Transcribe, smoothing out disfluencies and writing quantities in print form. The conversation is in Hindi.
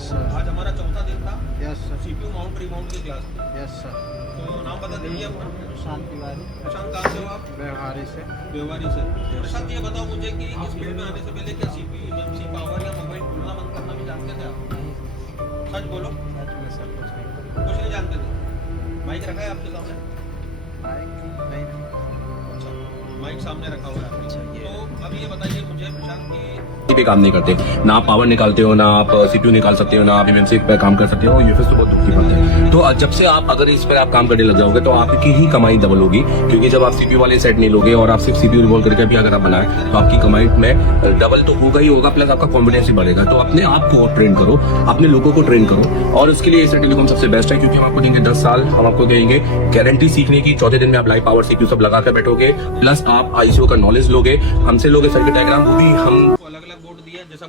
Yes sir. आज हमारा चौथा दिन था yes sir. CPU mount remount की क्लास में। Yes sir. तो नाम बता दीजिए अपना। प्रशांत तिवारी, प्रशांत, कहाँ से हो आप? व्यवहारी से। बेवारी से। प्रशांत, ये बताओ मुझे कि इस फील्ड में आने से पहले क्या सीपीयू, EMMC, पावर या मोबाइल खोलना बंद करना भी जानते थे आप? सच बोलो। सच में सर कुछ नहीं। कुछ नहीं जानते थे। माइक रखा है आपके सामने? नहीं। अच्छा, माइक सामने रखा हुआ है। तो अब ये बताइए मुझे प्रशांत की पे काम नहीं करते, ना आप पावर निकालते हो, ना आप सीपीयू निकाल सकते हो, ना आप EMMC पे काम कर सकते हो। ये फिर तो बहुत दुख की बात है। तो जब से आप अगर इस पर आप काम करने लग जाओगे तो आपकी ही कमाई डबल होगी, क्योंकि जब आप सीपीयू वाले सेट नहीं लोगे और आप सिर्फ सीपीयू रिवॉल्व करके भी अगर आप बनाए तो आपकी कमाई में डबल तो होगा ही होगा, प्लस आपका कॉन्फिडेंस ही बढ़ेगा। तो अपने आप को ट्रेन करो, अपने लोगों को ट्रेन करो, और उसके लिए एसर टेलीकॉम सबसे बेस्ट है, क्योंकि हम आपको देंगे 10 साल, हम आपको देंगे गारंटी सीखने की। चौथे दिन में आप लाइव पावर सीपीयू सब लगा कर बैठोगे, प्लस आप आईसीओ का नॉलेज लोगे, हमसे लोगे सर्किट डायग्राम, वो भी हम अलग अलग बोर्ड दिया जैसा